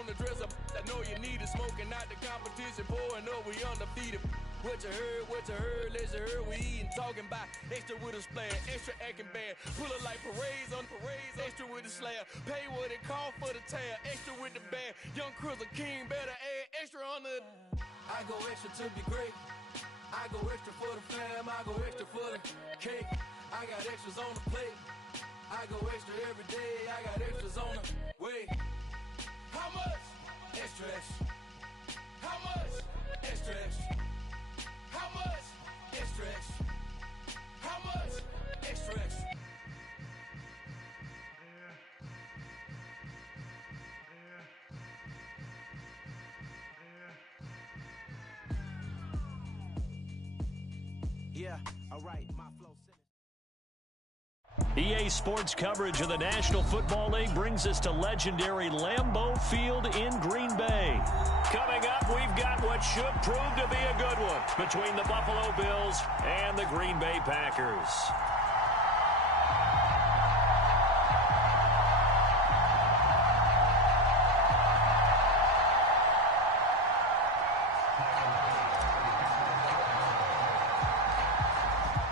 on the dresser. I know you need it. Smoking out the competition, pouring up, we undefeated. What you heard, let's you heard. We eating, talking about extra with a splash, extra acting bad. Pull it like parades on parades, extra with the slab. Pay what it call for the tab, extra with the bag. Young Cruiser King, better add extra on the. I go extra to be great. I go extra for the fam, I go extra for the cake. I got extras on the plate. I go extra every day, I got extras on the way. How much? Extra, extra. How much? Extra, extra. How much? Extra, extra. How much? Extra, extra. Yeah, all right, my flow. EA Sports coverage of the National Football League brings us to legendary Lambeau Field in Green Bay. Coming up, we've got what should prove to be a good one between the Buffalo Bills and the Green Bay Packers.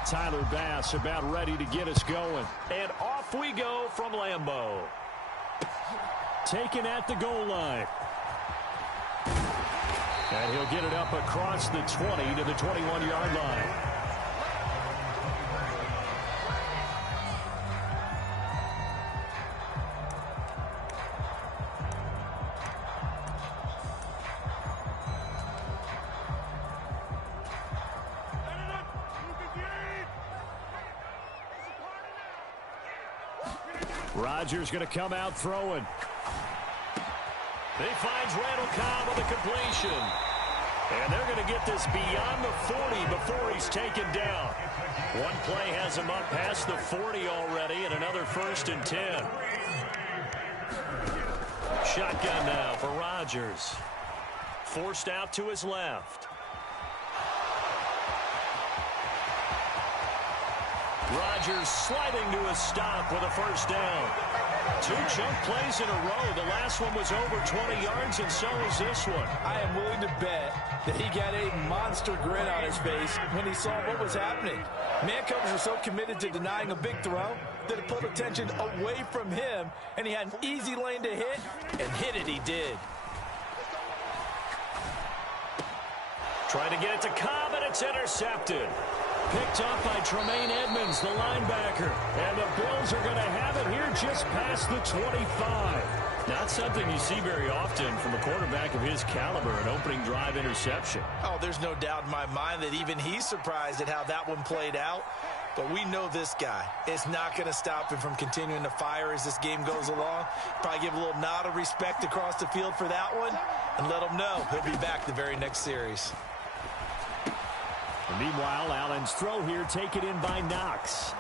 Tyler Bass about ready to get us going. And off we go from Lambeau. Taken at the goal line. And he'll get it up across the 20 to the 21-yard line. Rodgers going to come out throwing. He finds Randall Cobb with a completion. And they're going to get this beyond the 40 before he's taken down. One play has him up past the 40 already, and another 1st and 10. Shotgun now for Rodgers. Forced out to his left. Rodgers sliding to a stop with a 1st down. 2 chunk plays in a row. The last one was over 20 yards, and so is this one. I am willing to bet that he got a monster grin on his face when he saw what was happening. Man coverage was so committed to denying a big throw that it pulled attention away from him, and he had an easy lane to hit, and hit it he did. Trying to get it to Cobb, and it's intercepted. Picked up by Tremaine Edmonds, the linebacker. And the Bills are going to have it here just past the 25. Not something you see very often from a quarterback of his caliber, an opening drive interception. Oh, there's no doubt in my mind that even he's surprised at how that one played out. But we know this guy is not going to stop him from continuing to fire as this game goes along. Probably give a little nod of respect across the field for that one and let him know he'll be back the very next series. And meanwhile, Allen's throw here taken in by Knox.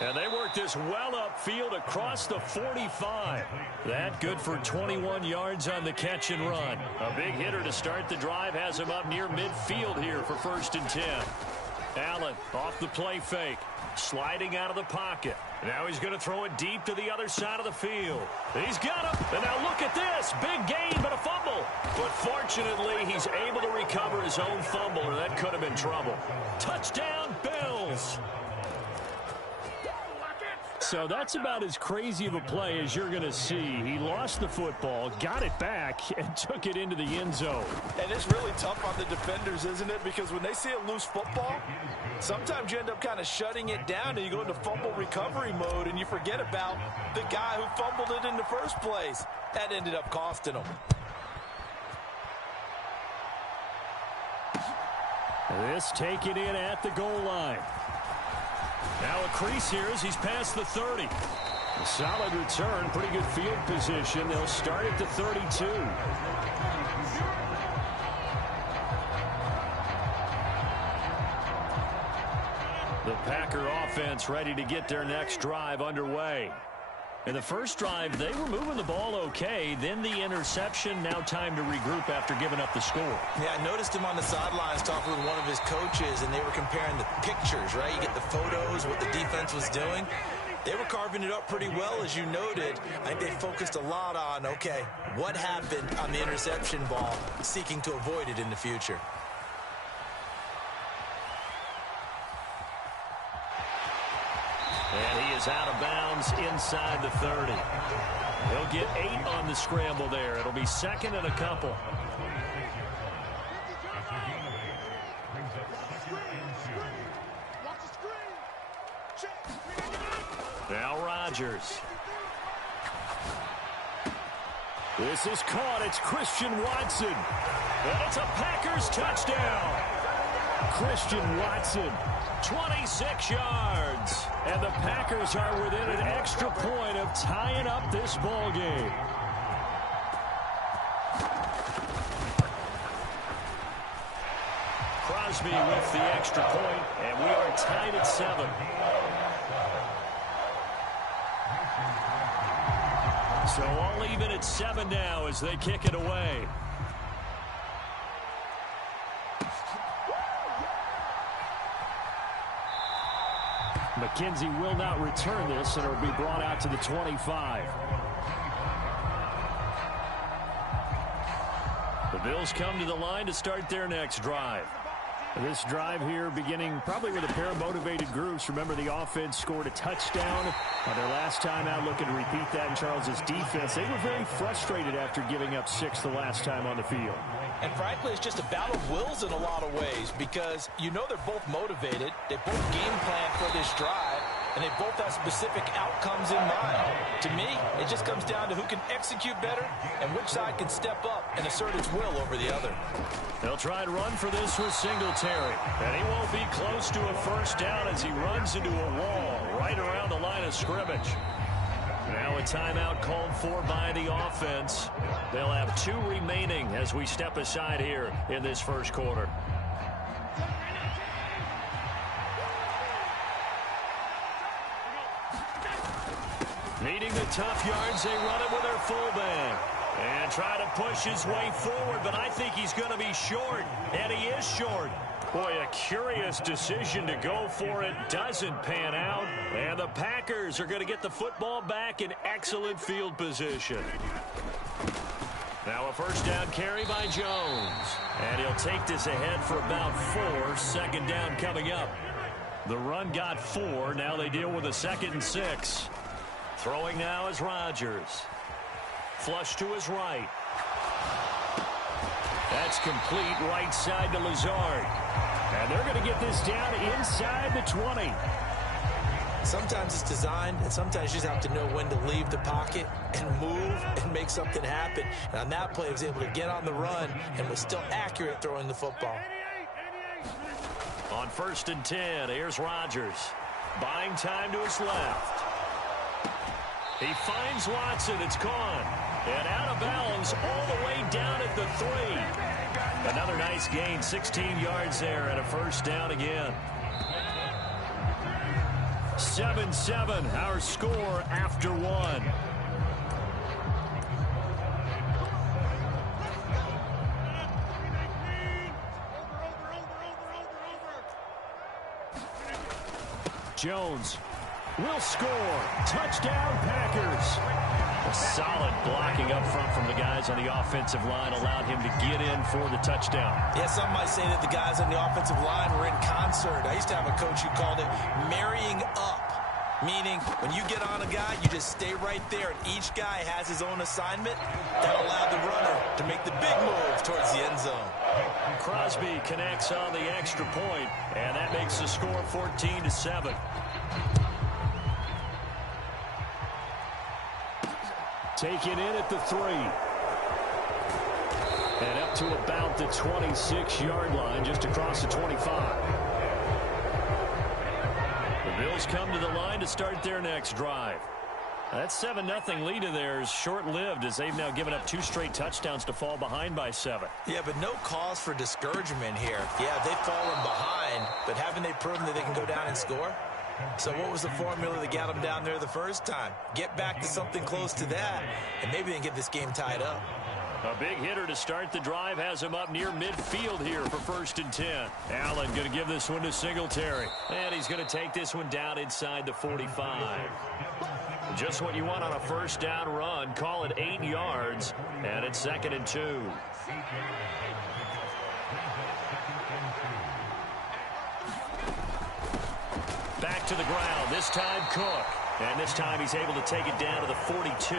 And they work this well upfield across the 45. That good for 21 yards on the catch and run. A big hitter to start the drive has him up near midfield here for 1st and 10. Allen off the play fake. Sliding out of the pocket. Now he's going to throw it deep to the other side of the field. He's got him. And now look at this. Big gain, but a fumble. But fortunately, he's able to recover his own fumble, or that could have been trouble. Touchdown, Bills. So that's about as crazy of a play as you're going to see. He lost the football, got it back, and took it into the end zone. And it's really tough on the defenders, isn't it? Because when they see a loose football, sometimes you end up kind of shutting it down and you go into fumble recovery mode and you forget about the guy who fumbled it in the first place. That ended up costing him. This taken in at the goal line. Now a crease here as he's past the 30. A solid return, pretty good field position. They'll start at the 32. The Packer offense ready to get their next drive underway. In the first drive, they were moving the ball okay. Then the interception. Now time to regroup after giving up the score. Yeah, I noticed him on the sidelines talking with one of his coaches, and they were comparing the pictures, right? You get the photos, what the defense was doing. They were carving it up pretty well, as you noted. I think they focused a lot on, okay, what happened on the interception ball, seeking to avoid it in the future. And he is out of bounds inside the 30. He'll get 8 on the scramble there. It'll be second and a couple. Now Rodgers. This is caught. It's Christian Watson. And it's a Packers touchdown. Christian Watson, 26 yards. And the Packers are within an extra point of tying up this ball game. Crosby with the extra point, and we are tied at 7. So all even at 7 now as they kick it away. McKenzie will not return this, and it will be brought out to the 25. The Bills come to the line to start their next drive. This drive here beginning probably with a pair of motivated groups. Remember, the offense scored a touchdown on their last time out, looking to repeat that in Charles's defense. They were very frustrated after giving up 6 the last time on the field. And frankly, it's just a battle of wills in a lot of ways, because you know they're both motivated. They both game plan for this drive, and they both have specific outcomes in mind. To me, it just comes down to who can execute better and which side can step up and assert its will over the other. They'll try and run for this with Singletary, and he won't be close to a first down as he runs into a wall right around the line of scrimmage. Now a timeout called for by the offense. They'll have 2 remaining as we step aside here in this first quarter. Needing the tough yards, they run it with their fullback. And try to push his way forward, but I think he's going to be short, and he is short. Boy, a curious decision to go for it. Doesn't pan out, and the Packers are going to get the football back in excellent field position. Now a first down carry by Jones, and he'll take this ahead for about 4. Second down coming up. The run got 4. Now they deal with a 2nd and 6. Throwing now is Rodgers. Flush to his right. That's complete right side to Lazard. And they're going to get this down inside the 20. Sometimes it's designed, and sometimes you just have to know when to leave the pocket and move and make something happen. And on that play, he was able to get on the run and was still accurate throwing the football. On 1st and 10, here's Rodgers. Buying time to his left. He finds Watson. It's gone. And out of bounds all the way down at the 3. Another nice gain, 16 yards there, and a first down again. 7-7, our score after 1. Jones will score. Touchdown, Packers. A solid blocking up front from the guys on the offensive line allowed him to get in for the touchdown. Yeah, some might say that the guys on the offensive line were in concert. I used to have a coach who called it marrying up, meaning when you get on a guy, you just stay right there, and each guy has his own assignment. That allowed the runner to make the big move towards the end zone. Crosby connects on the extra point, and that makes the score 14-7. Taken in at the 3. And up to about the 26-yard line, just across the 25. The Bills come to the line to start their next drive. That 7-0 lead of theirs short-lived as they've now given up 2 straight touchdowns to fall behind by 7. Yeah, but no cause for discouragement here. Yeah, they've fallen behind, but haven't they proven that they can go down and score? So what was the formula that got them down there the first time? Get back to something close to that, and maybe they can get this game tied up. A big hitter to start the drive has him up near midfield here for 1st and 10. Allen going to give this one to Singletary. And he's going to take this one down inside the 45. Just what you want on a 1st down run. Call it 8 yards. And it's 2nd and 2. Back to the ground. This time Cook. And this time he's able to take it down to the 42.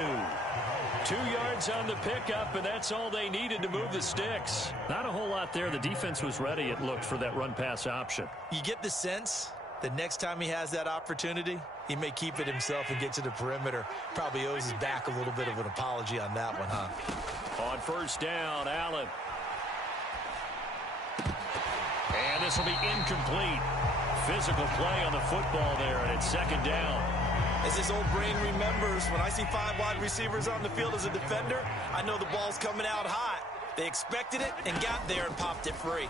2 yards on the pickup, and that's all they needed to move the sticks. Not a whole lot there. The defense was ready, it looked, for that run-pass option. You get the sense that next time he has that opportunity, he may keep it himself and get to the perimeter. Probably owes his back a little bit of an apology on that one, huh? On 1st down, Allen. And this will be incomplete. Physical play on the football there, and it's 2nd down. As his old brain remembers, when I see 5 wide receivers on the field as a defender, I know the ball's coming out hot. They expected it and got there and popped it free.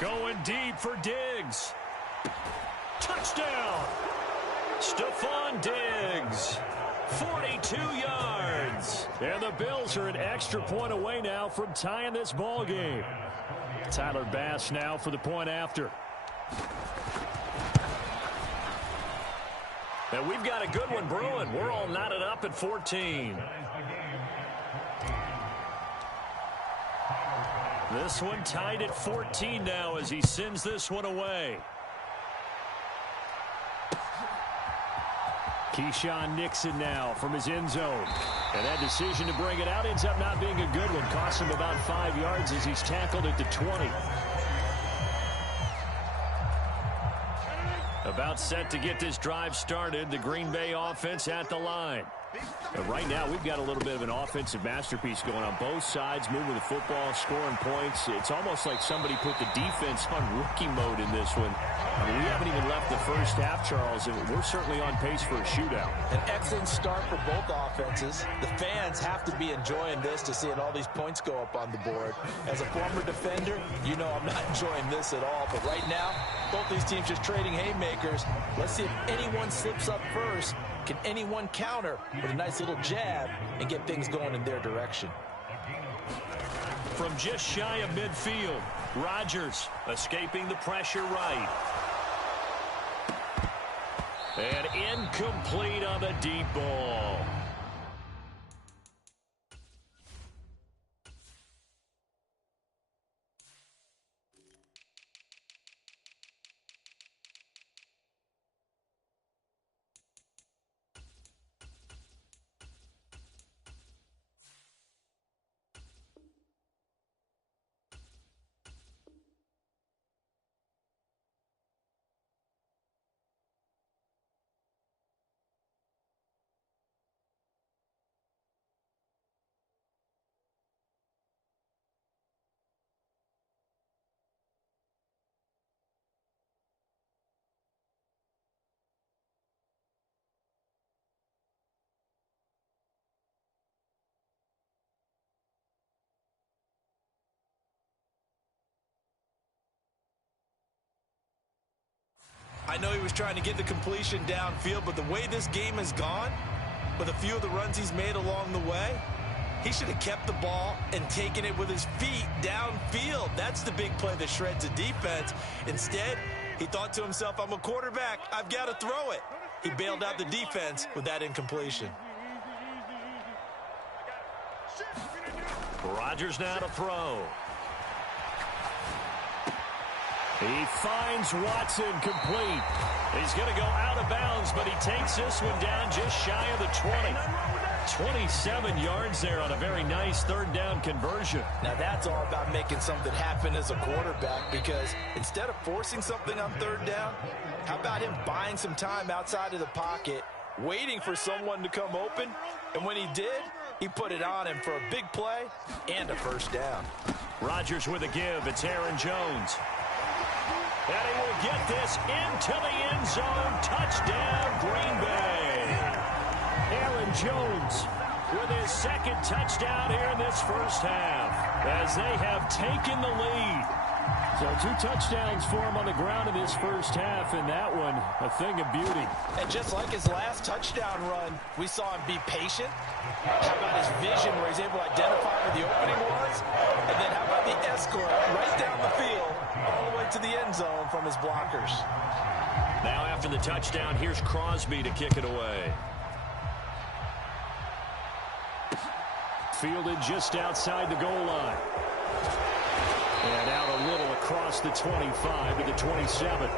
Going deep for Diggs. Touchdown! Stephon Diggs. 42 yards. And the Bills are an extra point away now from tying this ball game. Tyler Bass now for the point after. And we've got a good one brewing. We're all knotted up at 14. This one tied at 14 now as he sends this one away. Keyshawn Nixon now from his end zone. And that decision to bring it out ends up not being a good one. Costs him about 5 yards as he's tackled at the 20. About set to get this drive started. The Green Bay offense at the line. But right now, we've got a little bit of an offensive masterpiece going on both sides, moving the football, scoring points. It's almost like somebody put the defense on rookie mode in this one. I mean, we haven't even left the 1st half, Charles, and we're certainly on pace for a shootout. An excellent start for both offenses. The fans have to be enjoying this to seeing all these points go up on the board. As a former defender, you know I'm not enjoying this at all. But right now, both these teams just trading haymakers. Let's see if anyone slips up first. Can anyone counter with a nice little jab and get things going in their direction? From just shy of midfield, Rodgers escaping the pressure right. And incomplete on the deep ball. I know he was trying to get the completion downfield, but the way this game has gone, with a few of the runs he's made along the way, he should have kept the ball and taken it with his feet downfield. That's the big play that shreds a defense. Instead, he thought to himself, I'm a quarterback, I've got to throw it. He bailed out the defense with that incompletion. Rodgers now to throw. He finds Watson complete. He's going to go out of bounds, but he takes this one down just shy of the 20. 27 yards there on a very nice 3rd down conversion. Now that's all about making something happen as a quarterback, because instead of forcing something on 3rd down, how about him buying some time outside of the pocket, waiting for someone to come open, and when he did, he put it on him for a big play and a 1st down. Rodgers with a give. It's Aaron Jones. And he will get this into the end zone. Touchdown, Green Bay. Aaron Jones with his 2nd touchdown here in this 1st half, as they have taken the lead. So 2 touchdowns for him on the ground in this first half, and that one a thing of beauty. And just like his last touchdown run, we saw him be patient. How about his vision where he's able to identify where the opening was? And then how about the escort right down the field all the way to the end zone from his blockers? Now after the touchdown, here's Crosby to kick it away. Fielded just outside the goal line. And out a little across the 25 to the 27.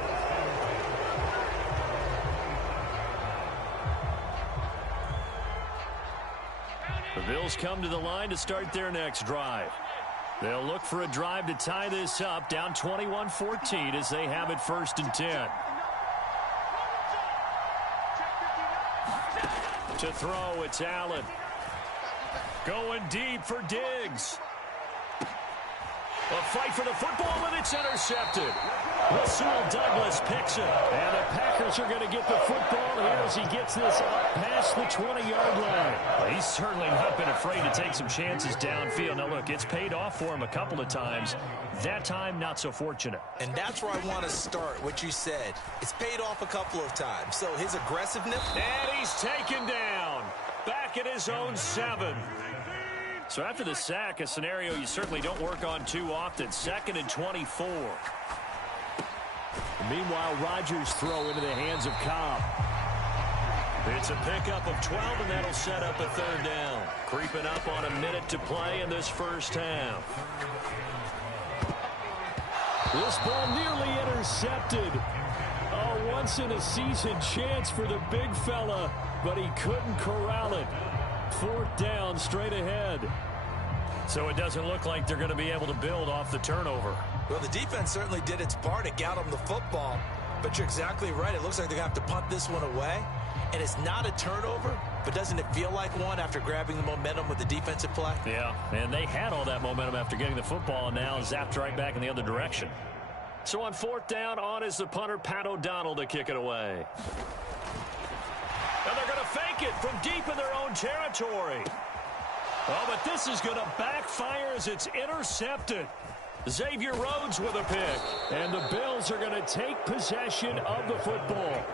The Bills come to the line to start their next drive. They'll look for a drive to tie this up, down 21-14 as they have it 1st and 10. To throw, it's Allen. Going deep for Diggs. A fight for the football, and it's intercepted. Rasul Douglas picks it. And the Packers are going to get the football here as he gets this up past the 20-yard line. Well, he's certainly not been afraid to take some chances downfield. Now, look, it's paid off for him a couple of times. That time, not so fortunate. And that's where I want to start, what you said. It's paid off a couple of times. So his aggressiveness. And he's taken down. Back at his own 7. So after the sack, a scenario you certainly don't work on too often. 2nd and 24. Meanwhile, Rodgers throw into the hands of Cobb. It's a pickup of 12, and that'll set up a 3rd down. Creeping up on a minute to play in this first half. This ball nearly intercepted. A once-in-a-season chance for the big fella, but he couldn't corral it. 4th down, straight ahead. So it doesn't look like they're going to be able to build off the turnover. Well, the defense certainly did its part. It got them the football. But you're exactly right. It looks like they're going to have to punt this one away. And it's not a turnover, but doesn't it feel like one after grabbing the momentum with the defensive play? Yeah, and they had all that momentum after getting the football, and now zapped right back in the other direction. So on 4th down, on is the punter, Pat O'Donnell, to kick it away. And they're going to fake it from deep in their own territory. Oh, but this is going to backfire as it's intercepted. Xavier Rhodes with a pick. And the Bills are going to take possession of the football.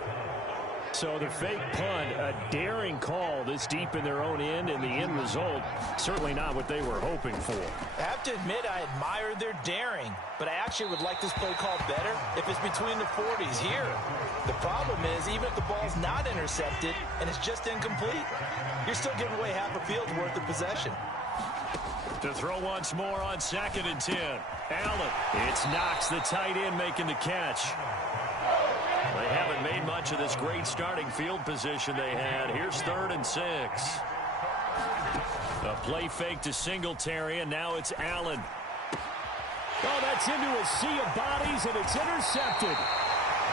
So the fake punt, a daring call this deep in their own end, and the end result, certainly not what they were hoping for. I have to admit, I admire their daring, but I actually would like this play called better if it's between the 40s here. The problem is, even if the ball's not intercepted and it's just incomplete, you're still giving away half a field's worth of possession. To throw once more on 2nd and 10. Allen. It's Knox, the tight end, making the catch. They haven't made much of this great starting field position they had. Here's 3rd and 6. A play fake to Singletary, and now it's Allen. Oh, that's into a sea of bodies, and it's intercepted.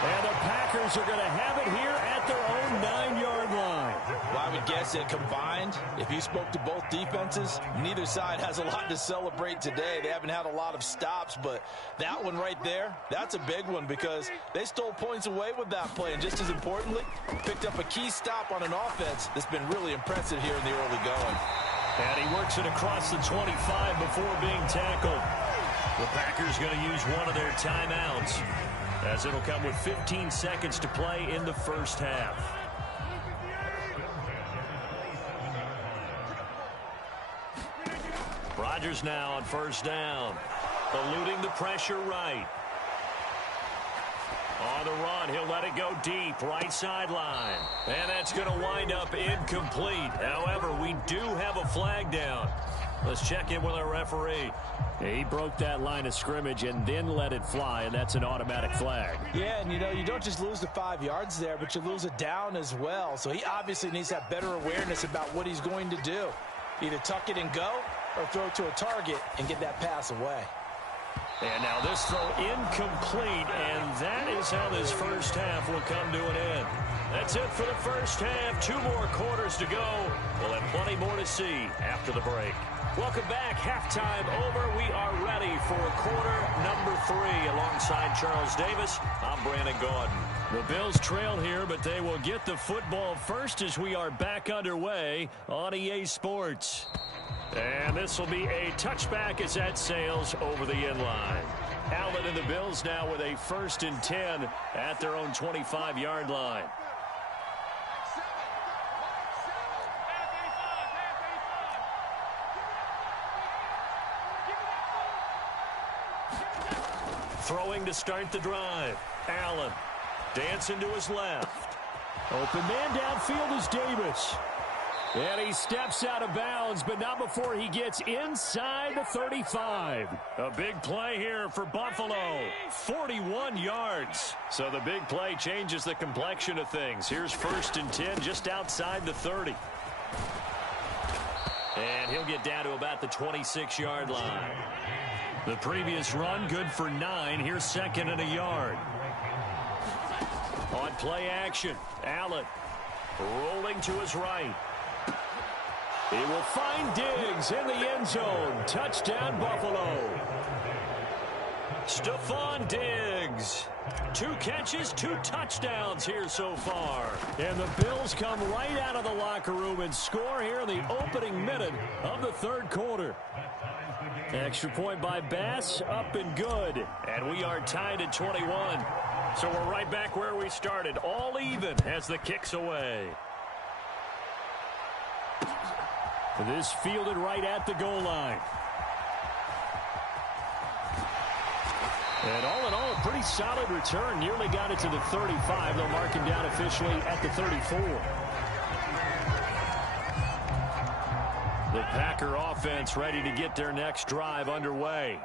And the Packers are going to have it here at their own 9-yard line. Well, I would guess that combined, if you spoke to both defenses, neither side has a lot to celebrate today. They haven't had a lot of stops, but that one right there, that's a big one because they stole points away with that play. And just as importantly, picked up a key stop on an offense that's been really impressive here in the early going. And he works it across the 25 before being tackled. The Packers going to use one of their timeouts, as it'll come with 15 seconds to play in the first half. Rodgers now on 1st down. Eluding the pressure right. On the run, he'll let it go deep, right sideline. And that's going to wind up incomplete. However, we do have a flag down. Let's check in with our referee. He broke that line of scrimmage and then let it fly, and that's an automatic flag. Yeah, and you don't just lose the 5 yards there, but you lose it down as well. So he obviously needs to have better awareness about what he's going to do. Either tuck it and go or throw to a target and get that pass away. And now this throw incomplete, and that is how this first half will come to an end. That's it for the first half. 2 more quarters to go. We'll have plenty more to see after the break. Welcome back. Halftime over. We are ready for quarter number 3. Alongside Charles Davis, I'm Brandon Gaudin. The Bills trail here, but they will get the football first as we are back underway on EA Sports. And this will be a touchback as that sails over the end line. Allen and the Bills now with a 1st and 10 at their own 25-yard line. Throwing to start the drive. Allen dancing to his left. Open man downfield is Davis. And he steps out of bounds, but not before he gets inside the 35. A big play here for Buffalo. 41 yards. So the big play changes the complexion of things. Here's 1st and 10 just outside the 30. And he'll get down to about the 26-yard line. The previous run good for 9. Here's 2nd and a yard. On play action, Allen rolling to his right. He will find Diggs in the end zone. Touchdown, Buffalo. Stephon Diggs. 2 catches, 2 touchdowns here so far. And the Bills come right out of the locker room and score here in the opening minute of the 3rd quarter. Extra point by Bass, up and good. And we are tied at 21. So we're right back where we started, all even as the kick's away. This fielded right at the goal line. And all in all, a pretty solid return. Nearly got it to the 35. They'll mark him down officially at the 34. The Packer offense ready to get their next drive underway.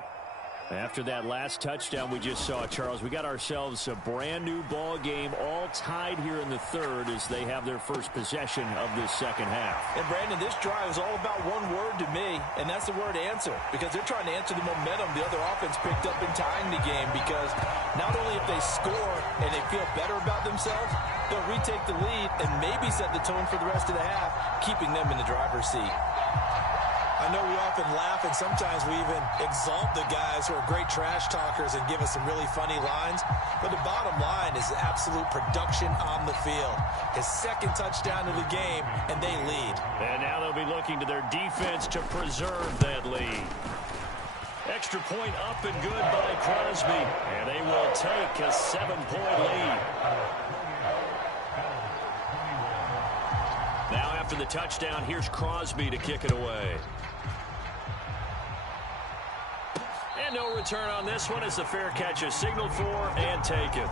After that last touchdown we just saw, Charles, we got ourselves a brand new ball game, all tied here in the 3rd as they have their first possession of this 2nd half. And Brandon, this drive is all about one word to me, and that's the word answer, because they're trying to answer the momentum the other offense picked up in tying the game, because not only if they score and they feel better about themselves, they'll retake the lead and maybe set the tone for the rest of the half, keeping them in the driver's seat. I know we often laugh and sometimes we even exalt the guys who are great trash talkers and give us some really funny lines. But the bottom line is absolute production on the field. His 2nd touchdown of the game, and they lead. And now they'll be looking to their defense to preserve that lead. Extra point up and good by Crosby. And they will take a 7-point lead. Now after the touchdown, here's Crosby to kick it away. And no return on this one as the fair catch is signaled for and taken.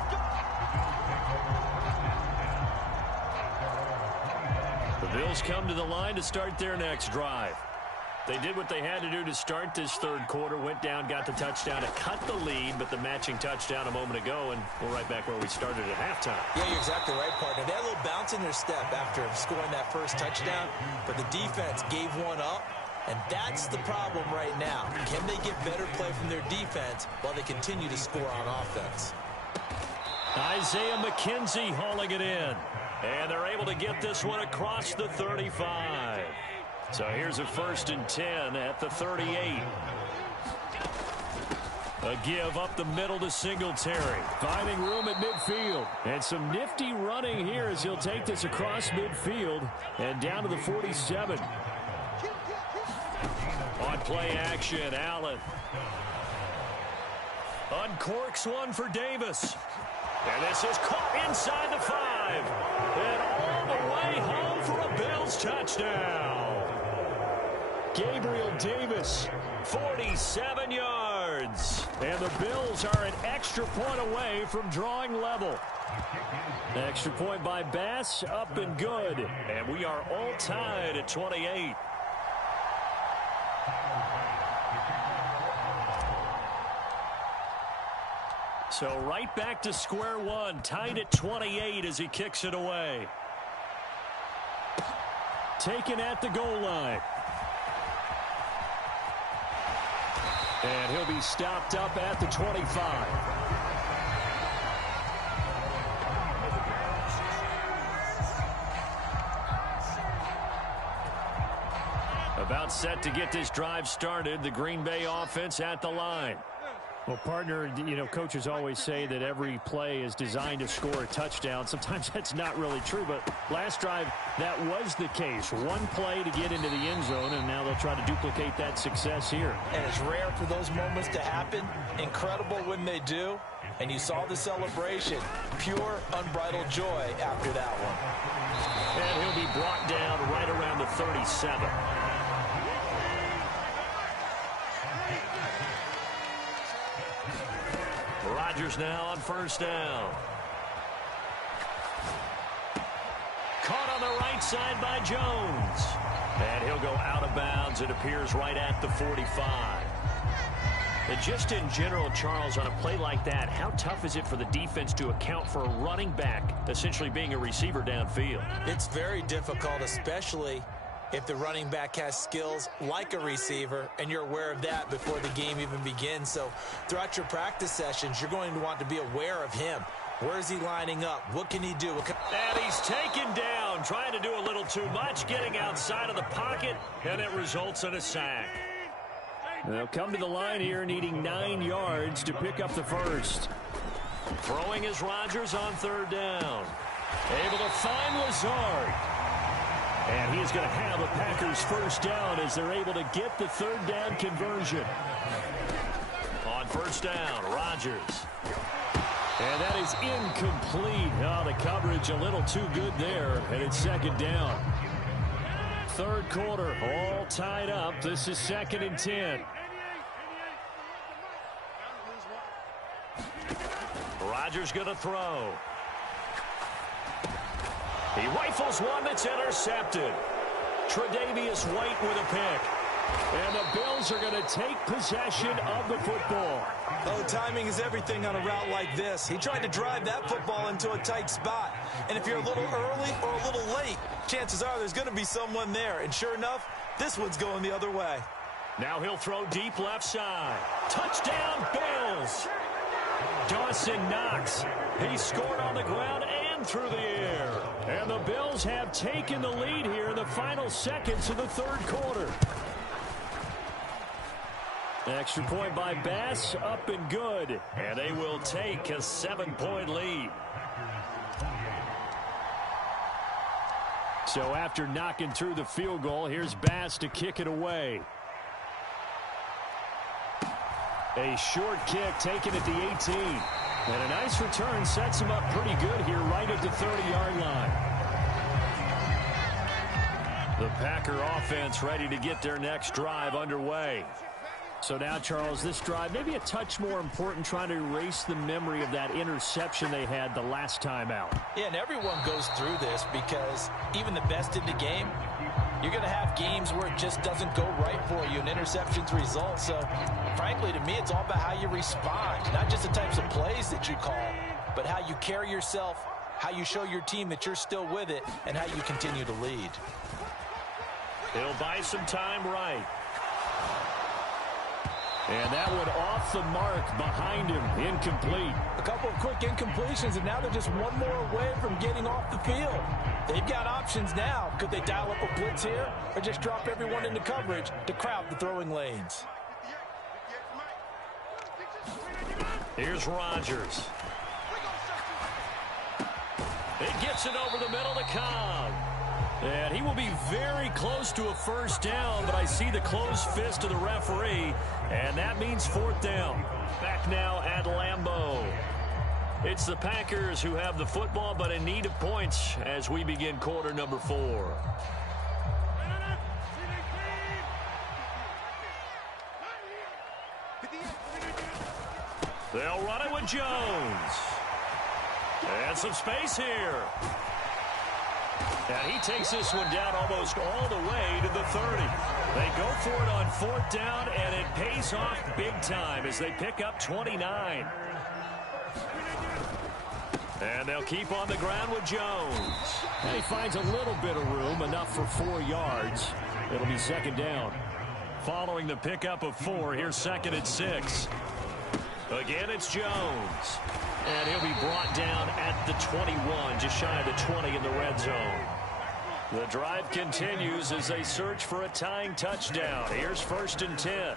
The Bills come to the line to start their next drive. They did what they had to do to start this 3rd quarter, went down, got the touchdown to cut the lead, but the matching touchdown a moment ago, and we're right back where we started at halftime. Yeah, you're exactly right, partner. They had a little bounce in their step after scoring that first touchdown, but the defense gave one up. And that's the problem right now. Can they get better play from their defense while they continue to score on offense? Isaiah McKenzie hauling it in. And they're able to get this one across the 35. So here's a 1st and 10 at the 38. A give up the middle to Singletary. Finding room at midfield. And some nifty running here as he'll take this across midfield and down to the 47. On play action, Allen uncorks one for Davis. And this is caught inside the 5. And all the way home for a Bills touchdown. Gabriel Davis, 47 yards. And the Bills are an extra point away from drawing level. Extra point by Bass, up and good. And we are all tied at 28. So right back to square one, tied at 28 as he kicks it away. Taken at the goal line. And he'll be stopped up at the 25. About set to get this drive started. The Green Bay offense at the line. Well, partner, you know, coaches always say that every play is designed to score a touchdown. Sometimes that's not really true, but last drive, that was the case. One play to get into the end zone, and now they'll try to duplicate that success here. And it's rare for those moments to happen. Incredible when they do. And you saw the celebration. Pure, unbridled joy after that one. And he'll be brought down right around the 37. Rodgers now on first down. Caught on the right side by Jones. And he'll go out of bounds. It appears right at the 45. And just in general, Charles, on a play like that, how tough is it for the defense to account for a running back essentially being a receiver downfield? It's very difficult, especially if the running back has skills like a receiver, and you're aware of that before the game even begins. So throughout your practice sessions, you're going to want to be aware of him. Where is he lining up? What can he do? And he's taken down, trying to do a little too much, getting outside of the pocket, and it results in a sack. They'll come to the line here, needing 9 yards to pick up the first. Throwing is Rodgers on third down. Able to find Lazard. And he is going to have a Packers first down as they're able to get the third down conversion. On first down, Rodgers. And that is incomplete. Oh, the coverage a little too good there, and it's second down. Third quarter, all tied up. This is 2nd and 10. Rodgers going to throw. He rifles one that's intercepted. Tre'Davious White with a pick. And the Bills are going to take possession of the football. Oh, timing is everything on a route like this. He tried to drive that football into a tight spot. And if you're a little early or a little late, chances are there's going to be someone there. And sure enough, this one's going the other way. Now he'll throw deep left side. Touchdown, Bills. Dawson Knox. He scored on the ground and through the air. And the Bills have taken the lead here in the final seconds of the third quarter. Extra point by Bass, up and good. And they will take a 7-point lead. So after knocking through the field goal, here's Bass to kick it away. A short kick taken at the 18. And a nice return sets him up pretty good here right at the 30-yard line. The Packer offense ready to get their next drive underway. So now, Charles, this drive maybe a touch more important, trying to erase the memory of that interception they had the last time out. Yeah, and everyone goes through this because even the best in the game, you're going to have games where it just doesn't go right for you, and interceptions result. So, frankly, to me, it's all about how you respond, not just the types of plays that you call, but how you carry yourself, how you show your team that you're still with it, and how you continue to lead. He'll buy some time right. And that one off the mark behind him, incomplete. A couple of quick incompletions, and now they're just one more away from getting off the field. They've got options now. Could they dial up a blitz here or just drop everyone into coverage to crowd the throwing lanes? Here's Rodgers. It gets it over the middle to Cobb. And he will be very close to a first down, but I see the closed fist of the referee, and that means fourth down. Back now at Lambeau. It's the Packers who have the football, but in need of points as we begin quarter number 4. They'll run it with Jones. And some space here. And he takes this one down almost all the way to the 30. They go for it on fourth down, and it pays off big time as they pick up 29. And they'll keep on the ground with Jones. And he finds a little bit of room, enough for 4 yards. It'll be second down. Following the pickup of 4, here's 2nd and 6. Again, it's Jones. And he'll be brought down at the 21, just shy of the 20 in the red zone. The drive continues as they search for a tying touchdown. Here's 1st and 10.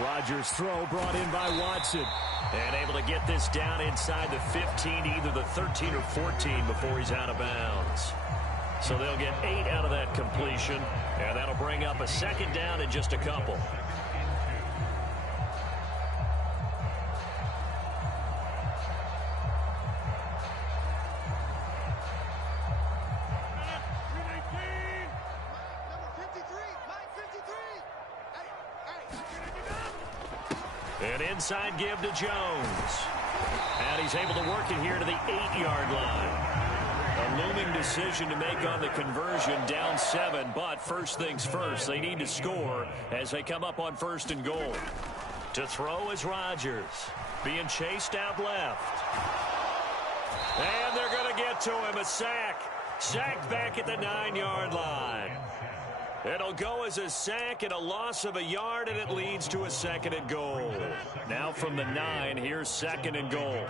Rodgers' throw brought in by Watson. And able to get this down inside the 15, either the 13 or 14 before he's out of bounds. So they'll get 8 out of that completion, and that'll bring up a second down in just a couple. An inside give to Jones. And he's able to work it here to the 8-yard line. A looming decision to make on the conversion, down 7. But first things first, they need to score as they come up on 1st and goal. To throw is Rodgers. Being chased out left. And they're going to get to him. A sack. Sacked back at the 9-yard line. It'll go as a sack and a loss of a yard, and it leads to a 2nd and goal. Now from the 9, here's 2nd and goal.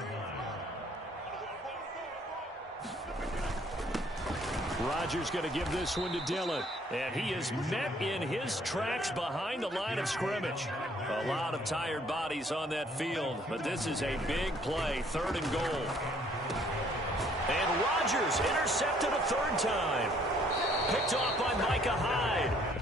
Rodgers going to give this one to Dillon. And he is met in his tracks behind the line of scrimmage. A lot of tired bodies on that field, but this is a big play, 3rd and goal. And Rodgers intercepted a 3rd time. Picked off by Micah Hyde.